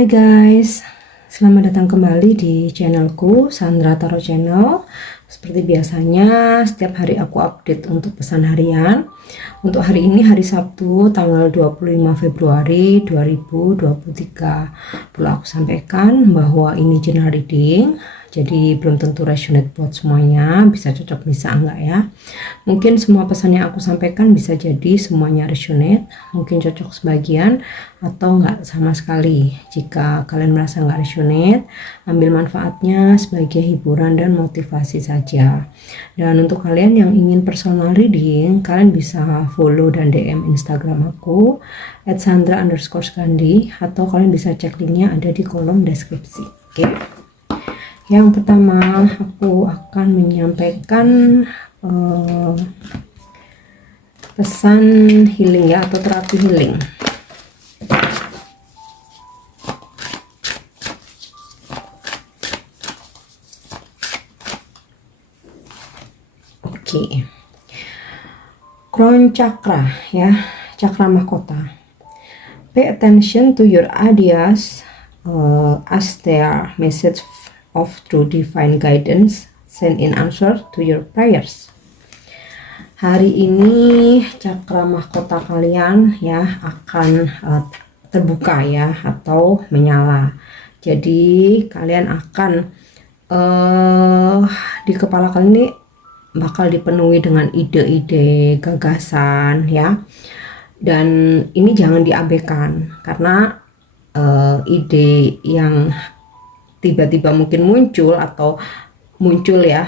Hai guys, selamat datang kembali di channelku Sandra Tarot Channel. Seperti biasanya, setiap hari aku update untuk pesan harian. Untuk hari ini hari Sabtu tanggal 25 Februari 2023. Perlu aku sampaikan bahwa ini general reading, jadi belum tentu resonate buat semuanya, bisa cocok bisa enggak ya. Mungkin semua pesan yang aku sampaikan bisa jadi semuanya resonate, mungkin cocok sebagian atau enggak sama sekali. Jika kalian merasa enggak resonate, ambil manfaatnya sebagai hiburan dan motivasi saja. Dan untuk kalian yang ingin personal reading, kalian bisa follow dan DM Instagram aku @sandra_skandi, atau kalian bisa cek linknya ada di kolom deskripsi. Oke. Yang pertama, aku akan menyampaikan pesan healing ya, atau terapi healing. Oke. Crown chakra ya, chakra mahkota. Pay attention to your ideas as their message of true divine guidance send in answer to your prayers. Hari ini cakra mahkota kalian ya akan terbuka ya, atau menyala. Jadi kalian akan di kepala kalian ini bakal dipenuhi dengan ide-ide, gagasan ya. Dan ini jangan diabaikan, karena ide yang tiba-tiba mungkin muncul atau muncul ya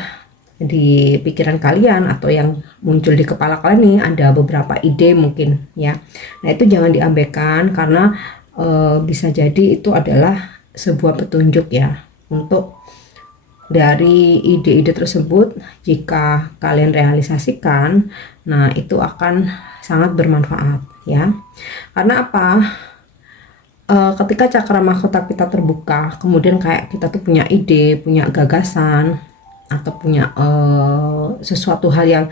di pikiran kalian, atau yang muncul di kepala kalian ini ada beberapa ide mungkin ya. Nah itu jangan diabaikan, karena bisa jadi itu adalah sebuah petunjuk ya, untuk dari ide-ide tersebut jika kalian realisasikan, nah itu akan sangat bermanfaat ya. Karena apa? Ketika cakra mahkota kita terbuka, kemudian kayak kita tuh punya ide, punya gagasan, atau punya sesuatu hal yang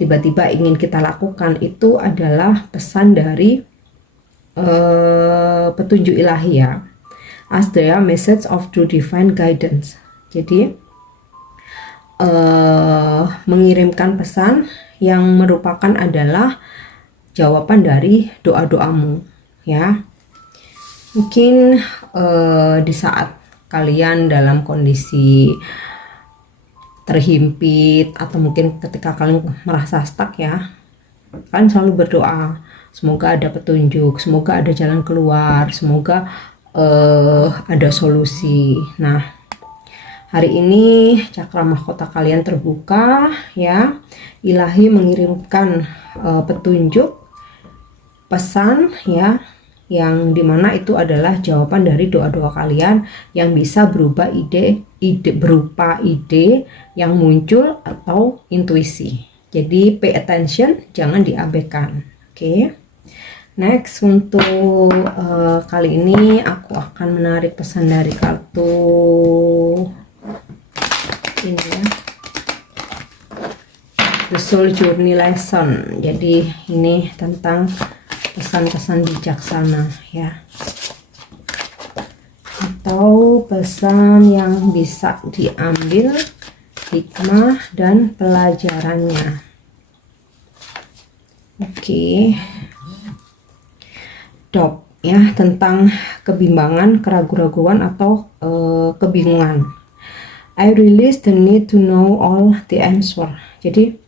tiba-tiba ingin kita lakukan, itu adalah pesan dari petunjuk ilahi ya, as their message of true divine guidance. Jadi mengirimkan pesan yang merupakan adalah jawaban dari doa-doamu ya. Mungkin di saat kalian dalam kondisi terhimpit, atau mungkin ketika kalian merasa stuck ya, kalian selalu berdoa semoga ada petunjuk, semoga ada jalan keluar, semoga ada solusi. Nah hari ini cakra mahkota kalian terbuka ya, ilahi mengirimkan petunjuk, pesan ya, yang dimana itu adalah jawaban dari doa-doa kalian yang bisa berubah berupa ide yang muncul atau intuisi. Jadi pay attention, jangan diabaikan. Oke. Next, untuk kali ini aku akan menarik pesan dari kartu ini ya, The Soul Journey Lesson. Jadi ini tentang pesan-pesan bijaksana ya, atau pesan yang bisa diambil hikmah dan pelajarannya. Oke. Doubt ya, tentang kebimbangan, keraguan-raguan, atau kebingungan. I release the need to know all the answer. Jadi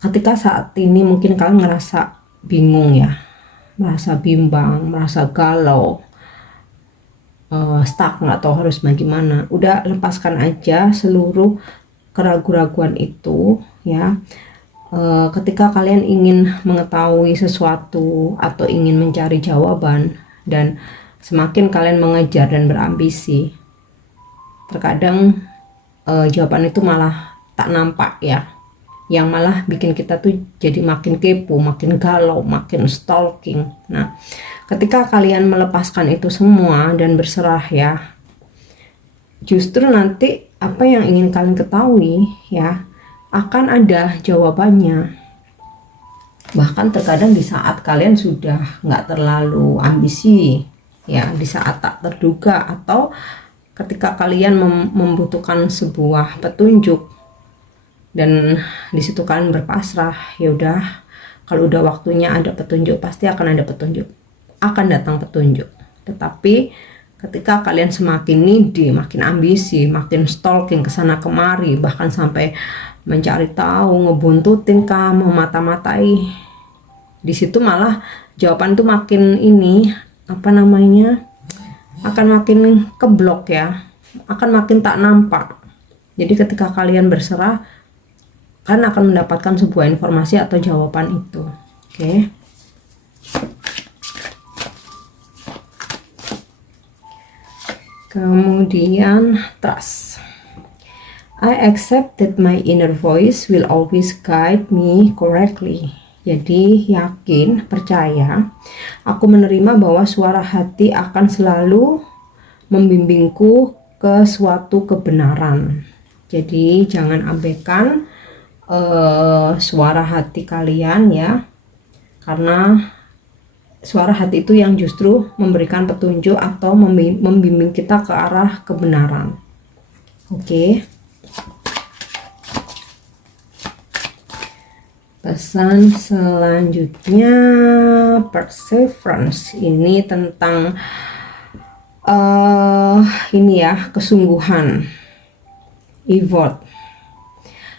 ketika saat ini mungkin kalian ngerasa bingung ya, merasa bimbang, merasa galau, stuck, nggak tahu harus bagaimana. Udah lepaskan aja seluruh keraguan-raguan itu ya. Ketika kalian ingin mengetahui sesuatu atau ingin mencari jawaban, dan semakin kalian mengejar dan berambisi, terkadang jawaban itu malah tak nampak ya, yang malah bikin kita tuh jadi makin kepo, makin galau, makin stalking. Nah ketika kalian melepaskan itu semua dan berserah ya, justru nanti apa yang ingin kalian ketahui ya akan ada jawabannya. Bahkan terkadang di saat kalian sudah nggak terlalu ambisi ya, di saat tak terduga, atau ketika kalian membutuhkan sebuah petunjuk dan di situ kalian berpasrah, ya udah, kalau udah waktunya ada petunjuk, pasti akan ada petunjuk, akan datang petunjuk. Tetapi ketika kalian semakin needy, makin ambisi, makin stalking kesana kemari, bahkan sampai mencari tahu, ngebuntutin kamu, mata-matai, di situ malah jawaban tuh makin ini, apa namanya, akan makin keblok ya, akan makin tak nampak. Jadi ketika kalian berserah, kalian akan mendapatkan sebuah informasi atau jawaban itu. Oke. Kemudian trust. I accept that my inner voice will always guide me correctly. Jadi yakin, percaya, aku menerima bahwa suara hati akan selalu membimbingku ke suatu kebenaran. Jadi jangan abaikan suara hati kalian ya, karena suara hati itu yang justru memberikan petunjuk atau membimbing kita ke arah kebenaran. Oke. Pesan selanjutnya, perseverance. Ini tentang ini ya, kesungguhan. Effort.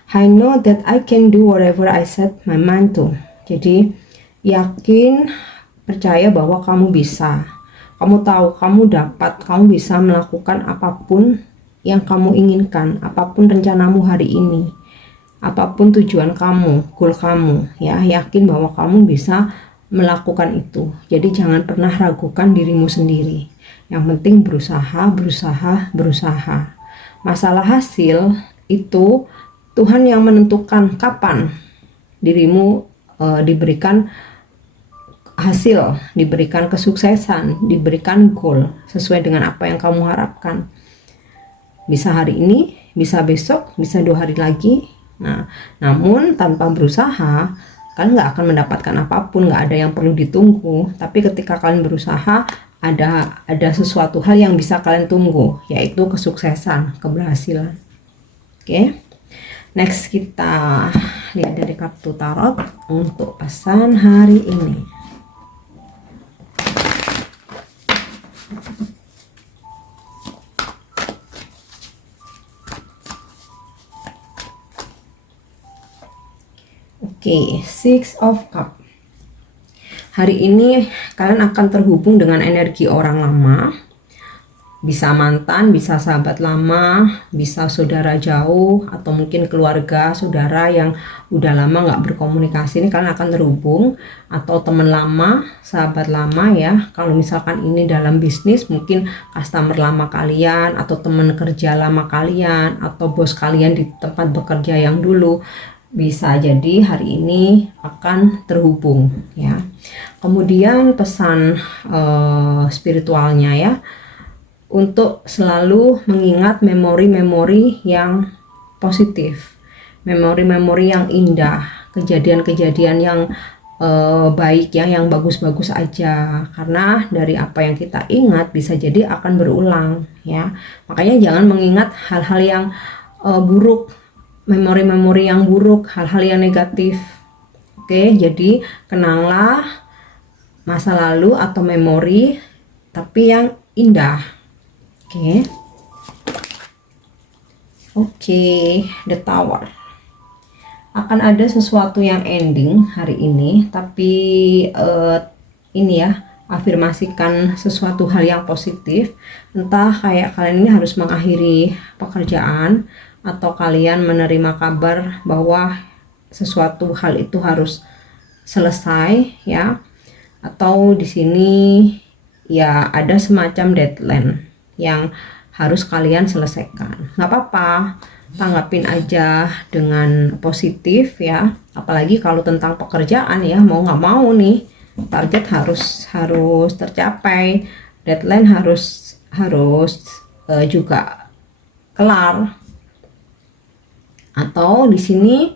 I know that I can do whatever I set my mind to. Jadi yakin, percaya bahwa kamu bisa. Kamu tahu, kamu dapat, kamu bisa melakukan apapun yang kamu inginkan, apapun rencanamu hari ini, apapun tujuan kamu, goal kamu, ya, yakin bahwa kamu bisa melakukan itu. Jadi jangan pernah ragukan dirimu sendiri. Yang penting berusaha, berusaha, berusaha. Masalah hasil itu Tuhan yang menentukan kapan dirimu diberikan hasil, diberikan kesuksesan, diberikan goal sesuai dengan apa yang kamu harapkan. Bisa hari ini, bisa besok, bisa 2 hari lagi. Nah, namun tanpa berusaha, kalian nggak akan mendapatkan apapun, nggak ada yang perlu ditunggu. Tapi ketika kalian berusaha, ada sesuatu hal yang bisa kalian tunggu, yaitu kesuksesan, keberhasilan. Oke. Next, kita lihat dari kartu tarot untuk pesan hari ini. Oke, Six of Cups. Hari ini kalian akan terhubung dengan energi orang lama. Bisa mantan, bisa sahabat lama, bisa saudara jauh, atau mungkin keluarga, saudara yang udah lama nggak berkomunikasi. Ini kalian akan terhubung, atau teman lama, sahabat lama ya. Kalau misalkan ini dalam bisnis, mungkin customer lama kalian, atau teman kerja lama kalian, atau bos kalian di tempat bekerja yang dulu. Bisa jadi hari ini akan terhubung ya. Kemudian pesan spiritualnya ya, untuk selalu mengingat memori-memori yang positif, memori-memori yang indah, kejadian-kejadian yang baik ya, yang bagus-bagus aja, karena dari apa yang kita ingat bisa jadi akan berulang ya. Makanya jangan mengingat hal-hal yang buruk, memori-memori yang buruk, hal-hal yang negatif. Oke, jadi kenanglah masa lalu atau memori tapi yang indah. Oke, The Tower. Akan ada sesuatu yang ending hari ini, tapi ini ya, afirmasikan sesuatu hal yang positif. Entah kayak kalian ini harus mengakhiri pekerjaan, atau kalian menerima kabar bahwa sesuatu hal itu harus selesai ya, atau di sini ya ada semacam deadline yang harus kalian selesaikan. Nggak apa-apa, tanggapin aja dengan positif ya. Apalagi kalau tentang pekerjaan ya, mau nggak mau nih target harus tercapai, deadline harus juga kelar. Atau di sini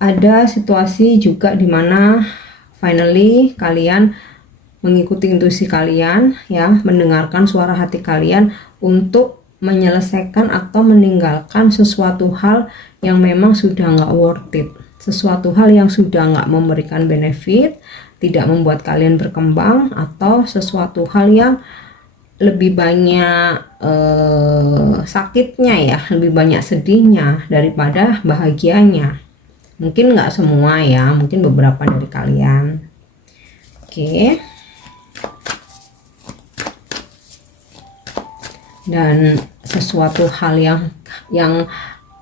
ada situasi juga di mana finally kalian mengikuti intuisi kalian ya, mendengarkan suara hati kalian untuk menyelesaikan atau meninggalkan sesuatu hal yang memang sudah nggak worth it, sesuatu hal yang sudah nggak memberikan benefit, tidak membuat kalian berkembang, atau sesuatu hal yang lebih banyak sakitnya ya, lebih banyak sedihnya daripada bahagianya. Mungkin nggak semua ya, mungkin beberapa dari kalian. Oke. Dan sesuatu hal yang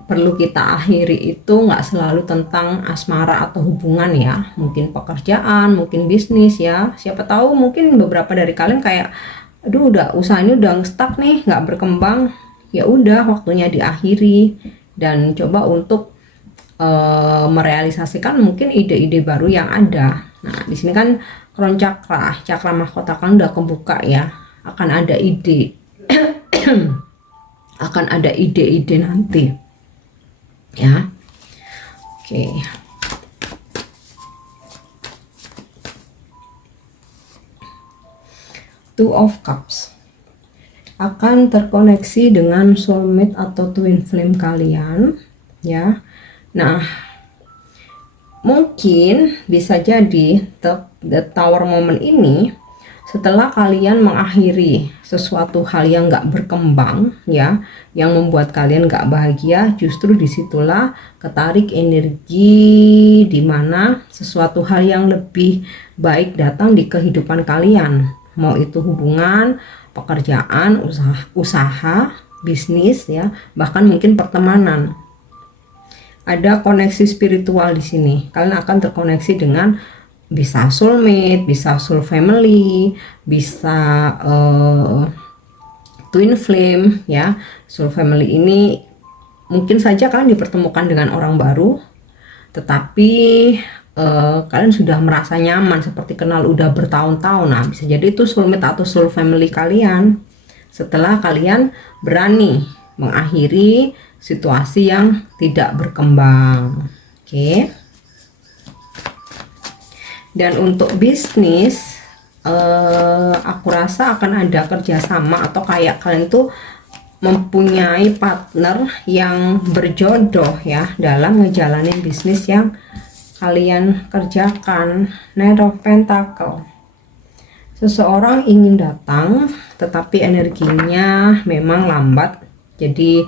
perlu kita akhiri itu nggak selalu tentang asmara atau hubungan ya, mungkin pekerjaan, mungkin bisnis ya. Siapa tahu mungkin beberapa dari kalian kayak, aduh udah usaha ini udah stuck nih, nggak berkembang, ya udah waktunya diakhiri dan coba untuk merealisasikan mungkin ide-ide baru yang ada. Nah di sini kan Crown Chakra, cakra mahkota kan udah kebuka ya, akan ada ide akan ada ide-ide nanti ya. Oke. Two of Cups akan terkoneksi dengan soulmate atau twin flame kalian ya. Nah mungkin bisa jadi the tower moment ini setelah kalian mengakhiri sesuatu hal yang nggak berkembang ya, yang membuat kalian nggak bahagia, justru disitulah ketarik energi dimana sesuatu hal yang lebih baik datang di kehidupan kalian, mau itu hubungan, pekerjaan, usaha, bisnis ya, bahkan mungkin pertemanan. Ada koneksi spiritual di sini. Kalian akan terkoneksi dengan bisa soulmate, bisa soul family, bisa twin flame ya. Soul family ini mungkin saja kalian dipertemukan dengan orang baru, tetapi kalian sudah merasa nyaman seperti kenal udah bertahun-tahun. Nah bisa jadi itu soulmate atau soul family kalian setelah kalian berani mengakhiri situasi yang tidak berkembang. Oke. Dan untuk bisnis, aku rasa akan ada kerjasama atau kayak kalian tuh mempunyai partner yang berjodoh ya dalam ngejalanin bisnis yang kalian kerjakan. Knight of Pentacle. Seseorang ingin datang tetapi energinya memang lambat, jadi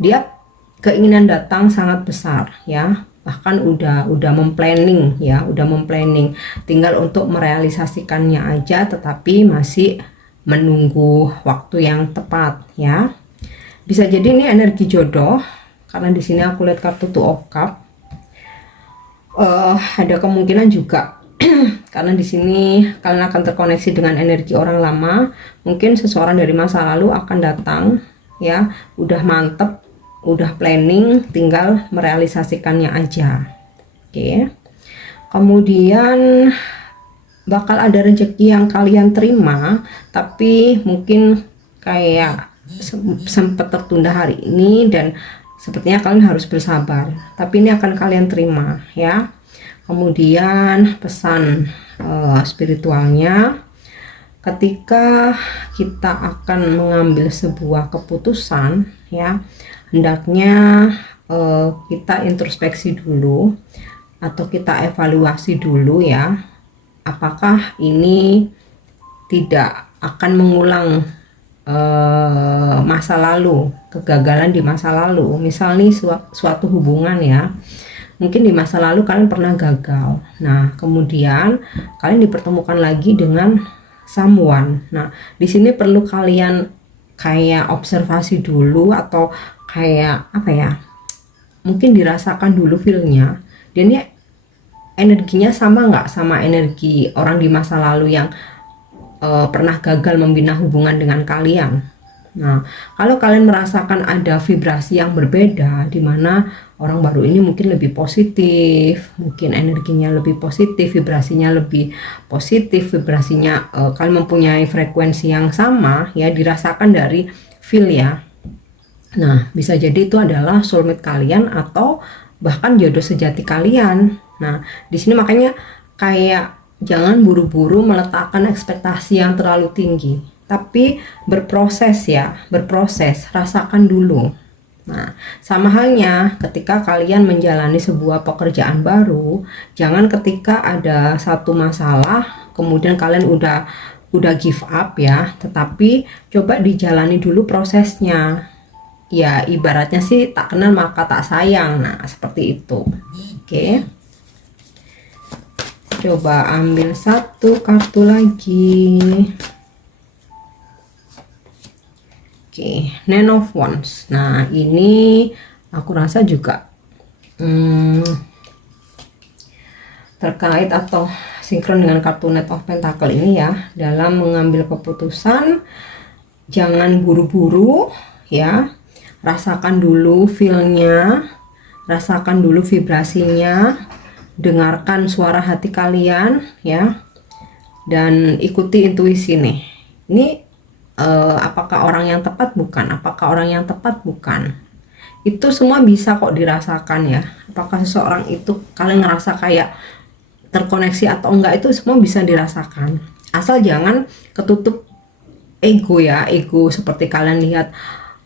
dia keinginan datang sangat besar ya, bahkan udah memplanning ya, udah memplanning, tinggal untuk merealisasikannya aja, tetapi masih menunggu waktu yang tepat ya. Bisa jadi ini energi jodoh karena di sini aku lihat kartu Two of Cup. Ada kemungkinan juga karena di sini kalian akan terkoneksi dengan energi orang lama, mungkin seseorang dari masa lalu akan datang ya, udah mantep, udah planning, tinggal merealisasikannya aja. Oke. Kemudian bakal ada rezeki yang kalian terima, tapi mungkin kayak sempat tertunda hari ini dan sepertinya kalian harus bersabar, tapi ini akan kalian terima ya. Kemudian pesan spiritualnya, ketika kita akan mengambil sebuah keputusan ya, hendaknya kita introspeksi dulu atau kita evaluasi dulu ya, apakah ini tidak akan mengulang masa lalu, kegagalan di masa lalu. Misalnya suatu hubungan ya, mungkin di masa lalu kalian pernah gagal, nah kemudian kalian dipertemukan lagi dengan someone. Nah di sini perlu kalian kayak observasi dulu atau kayak apa ya, mungkin dirasakan dulu feelnya, dan ya energinya sama nggak sama energi orang di masa lalu yang pernah gagal membina hubungan dengan kalian. Nah kalau kalian merasakan ada vibrasi yang berbeda, di mana orang baru ini mungkin lebih positif, mungkin energinya lebih positif, vibrasinya lebih positif, vibrasinya kalian mempunyai frekuensi yang sama ya, dirasakan dari feel ya. Nah bisa jadi itu adalah soulmate kalian atau bahkan jodoh sejati kalian. Nah di sini makanya kayak jangan buru-buru meletakkan ekspektasi yang terlalu tinggi, tapi berproses ya, berproses, rasakan dulu. Nah, sama halnya ketika kalian menjalani sebuah pekerjaan baru, jangan ketika ada satu masalah kemudian kalian udah give up ya, tetapi coba dijalani dulu prosesnya. Ya, ibaratnya sih tak kenal maka tak sayang. Nah, seperti itu. Oke. Coba ambil satu kartu lagi. Oke, Nine of Wands. Nah, ini aku rasa juga terkait atau sinkron dengan kartu Knight of Pentacle ini ya. Dalam mengambil keputusan, jangan buru-buru ya. Rasakan dulu feel-nya, rasakan dulu vibrasinya, dengarkan suara hati kalian ya, dan ikuti intuisi nih. Ini apakah orang yang tepat? Bukan. Apakah orang yang tepat? Bukan. Itu semua bisa kok dirasakan ya. Apakah seseorang itu kalian ngerasa kayak terkoneksi atau enggak, itu semua bisa dirasakan. Asal jangan ketutup ego ya, ego seperti kalian lihat,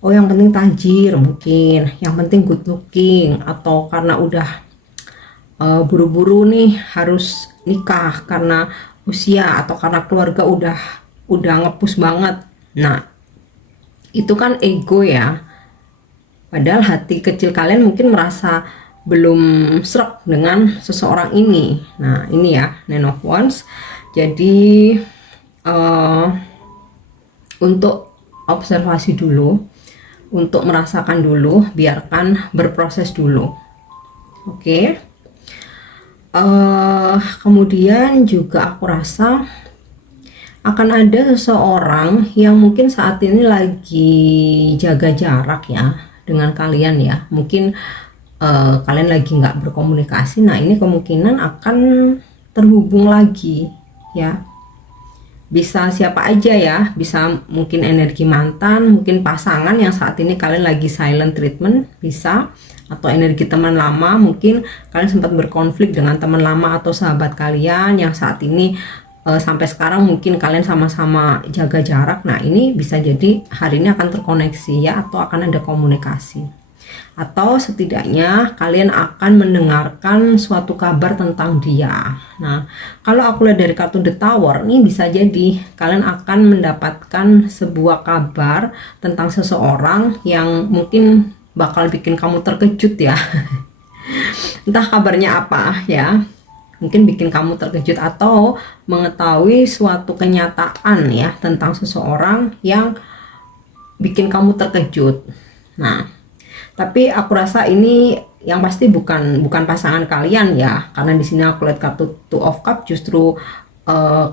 oh yang penting tajir mungkin, yang penting good looking, atau karena udah buru-buru nih harus nikah karena usia, atau karena keluarga udah ngepus banget. Nah, itu kan ego ya. Padahal hati kecil kalian mungkin merasa belum srek dengan seseorang ini. Nah, ini ya Nine of Wands. Jadi untuk observasi dulu, untuk merasakan dulu, biarkan berproses dulu. Oke. Kemudian juga aku rasa akan ada seseorang yang mungkin saat ini lagi jaga jarak ya dengan kalian ya. Mungkin kalian lagi nggak berkomunikasi. Nah, ini kemungkinan akan terhubung lagi ya. Bisa siapa aja ya, bisa mungkin energi mantan, mungkin pasangan yang saat ini kalian lagi silent treatment, bisa, atau energi teman lama, mungkin kalian sempat berkonflik dengan teman lama atau sahabat kalian yang saat ini sampai sekarang mungkin kalian sama-sama jaga jarak. Nah, ini bisa jadi hari ini akan terkoneksi ya, atau akan ada komunikasi. Atau setidaknya kalian akan mendengarkan suatu kabar tentang dia. Nah, kalau aku lihat dari kartu The Tower, ini bisa jadi kalian akan mendapatkan sebuah kabar tentang seseorang yang mungkin bakal bikin kamu terkejut ya. Entah kabarnya apa ya, mungkin bikin kamu terkejut atau mengetahui suatu kenyataan ya tentang seseorang yang bikin kamu terkejut. Nah, tapi aku rasa ini yang pasti bukan pasangan kalian ya, karena di sini aku lihat kartu Two of Cups, justru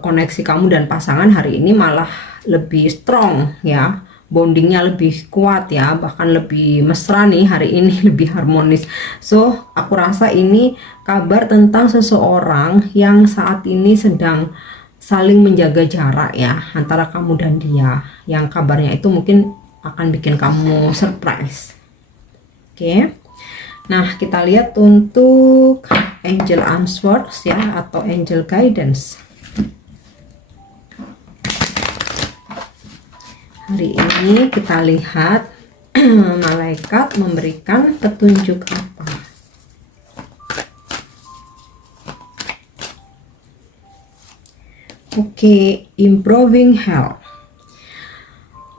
koneksi kamu dan pasangan hari ini malah lebih strong ya, bondingnya lebih kuat ya, bahkan lebih mesra nih hari ini, lebih harmonis. So aku rasa ini kabar tentang seseorang yang saat ini sedang saling menjaga jarak ya antara kamu dan dia, yang kabarnya itu mungkin akan bikin kamu surprise. Oke. Nah, kita lihat untuk angel answers ya, atau angel guidance. Hari ini kita lihat malaikat memberikan petunjuk apa. Oke, improving health.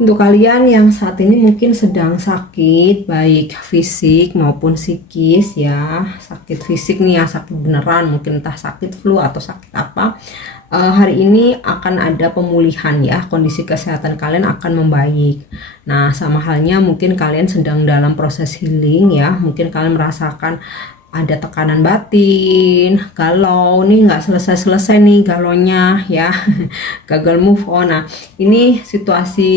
Untuk kalian yang saat ini mungkin sedang sakit, baik fisik maupun psikis ya, sakit fisik nih ya, sakit beneran, mungkin entah sakit flu atau sakit apa, hari ini akan ada pemulihan ya, kondisi kesehatan kalian akan membaik. Nah, sama halnya mungkin kalian sedang dalam proses healing ya, mungkin kalian merasakan ada tekanan batin, galau nih, nggak selesai-selesai nih galonya ya, gagal move on. Nah, ini situasi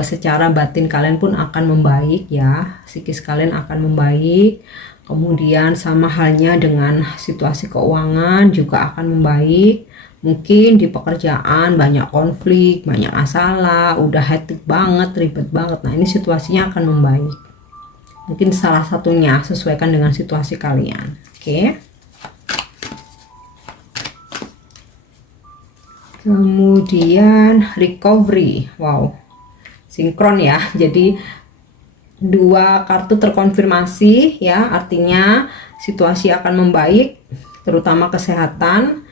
secara batin kalian pun akan membaik ya, psikis kalian akan membaik. Kemudian sama halnya dengan situasi keuangan juga akan membaik. Mungkin di pekerjaan banyak konflik, banyak masalah, udah hektik banget, ribet banget. Nah, ini situasinya akan membaik. Mungkin salah satunya sesuaikan dengan situasi kalian. Oke. Kemudian recovery, wow, sinkron ya. Jadi dua kartu terkonfirmasi ya, artinya situasi akan membaik, terutama kesehatan.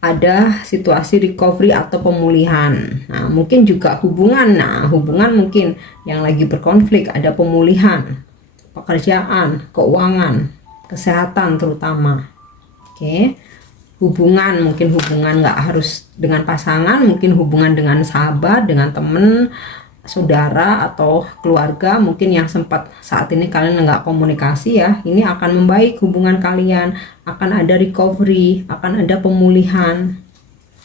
Ada situasi recovery atau pemulihan. Nah, mungkin juga hubungan. Nah, hubungan mungkin yang lagi berkonflik, ada pemulihan, pekerjaan, keuangan, kesehatan terutama. Oke. Hubungan, mungkin hubungan nggak harus dengan pasangan, mungkin hubungan dengan sahabat, dengan temen, saudara atau keluarga mungkin yang sempat saat ini kalian nggak komunikasi ya, ini akan membaik hubungan kalian, akan ada recovery, akan ada pemulihan.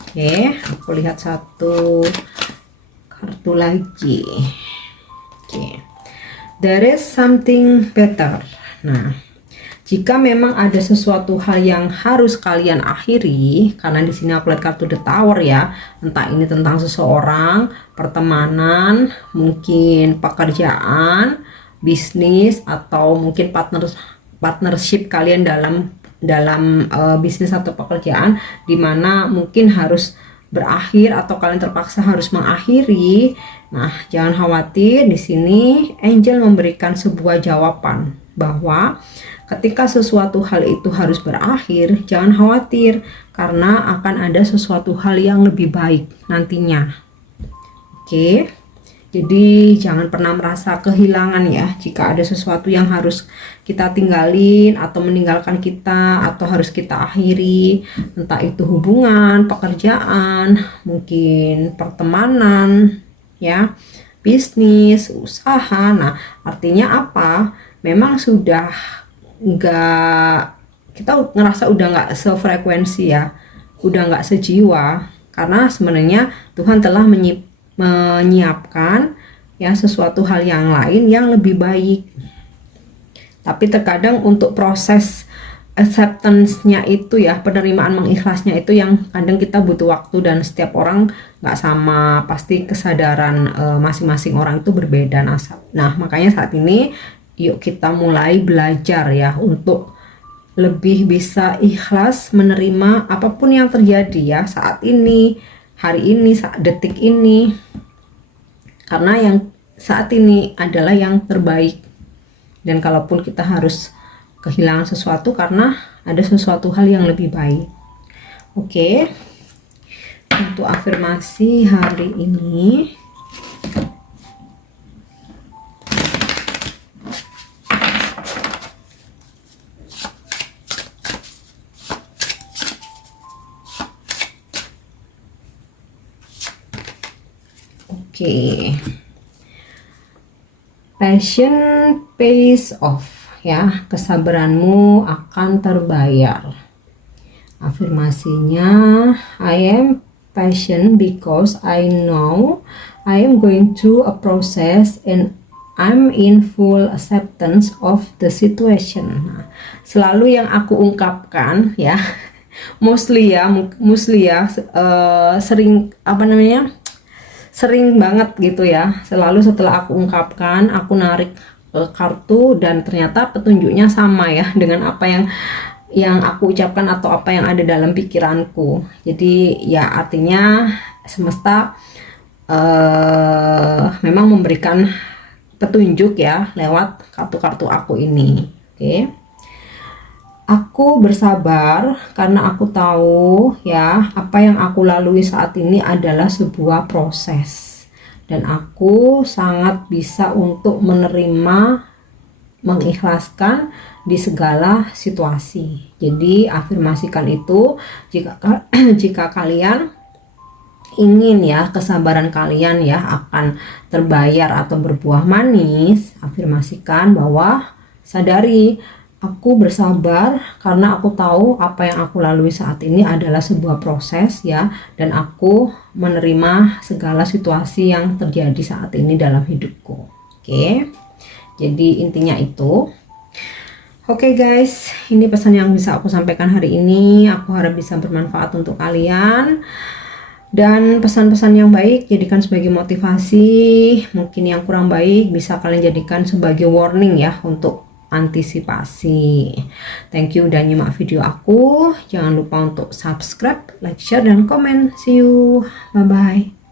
Oke, aku lihat satu kartu lagi. Oke, there is something better. Nah, jika memang ada sesuatu hal yang harus kalian akhiri, karena di sini aku lihat kartu The Tower ya, entah ini tentang seseorang, pertemanan, mungkin pekerjaan, bisnis, atau mungkin partnership kalian dalam bisnis atau pekerjaan, dimana mungkin harus berakhir atau kalian terpaksa harus mengakhiri. Nah, jangan khawatir, di sini angel memberikan sebuah jawaban bahwa ketika sesuatu hal itu harus berakhir, jangan khawatir karena akan ada sesuatu hal yang lebih baik nantinya. Oke, jadi jangan pernah merasa kehilangan ya jika ada sesuatu yang harus kita tinggalin atau meninggalkan kita atau harus kita akhiri, entah itu hubungan, pekerjaan, mungkin pertemanan ya, bisnis, usaha. Nah, artinya apa? Memang sudah kita ngerasa udah nggak sefrekuensi ya, udah nggak sejiwa, karena sebenarnya Tuhan telah menyiapkan ya sesuatu hal yang lain yang lebih baik. Tapi terkadang untuk proses acceptance-nya itu ya, penerimaan mengikhlasnya itu yang kadang kita butuh waktu, dan setiap orang nggak sama, pasti kesadaran masing-masing orang itu berbeda. Nah, makanya saat ini yuk kita mulai belajar ya untuk lebih bisa ikhlas menerima apapun yang terjadi ya saat ini, hari ini, saat detik ini, karena yang saat ini adalah yang terbaik. Dan kalaupun kita harus kehilangan sesuatu, karena ada sesuatu hal yang lebih baik. Oke, untuk afirmasi hari ini, passion pays off ya, kesabaranmu akan terbayar. Afirmasinya, I am patient because I know I am going through a process and I'm in full acceptance of the situation. Nah, selalu yang aku ungkapkan ya, mostly ya, sering sering banget gitu ya, selalu setelah aku ungkapkan, aku narik kartu dan ternyata petunjuknya sama ya dengan apa yang aku ucapkan atau apa yang ada dalam pikiranku. Jadi ya artinya semesta memang memberikan petunjuk ya lewat kartu-kartu aku ini. Oke. Aku bersabar karena aku tahu ya apa yang aku lalui saat ini adalah sebuah proses, dan aku sangat bisa untuk menerima, mengikhlaskan di segala situasi. Jadi afirmasikan itu jika kalian ingin ya kesabaran kalian ya akan terbayar atau berbuah manis. Afirmasikan bahwa sadari, aku bersabar karena aku tahu apa yang aku lalui saat ini adalah sebuah proses ya, dan aku menerima segala situasi yang terjadi saat ini dalam hidupku. Oke, jadi intinya itu. Oke guys, ini pesan yang bisa aku sampaikan hari ini. Aku harap bisa bermanfaat untuk kalian, dan pesan-pesan yang baik jadikan sebagai motivasi. Mungkin yang kurang baik bisa kalian jadikan sebagai warning ya, untuk antisipasi. Thank you udah nyimak video aku. Jangan lupa untuk subscribe, like, share, dan komen. See you. Bye-bye.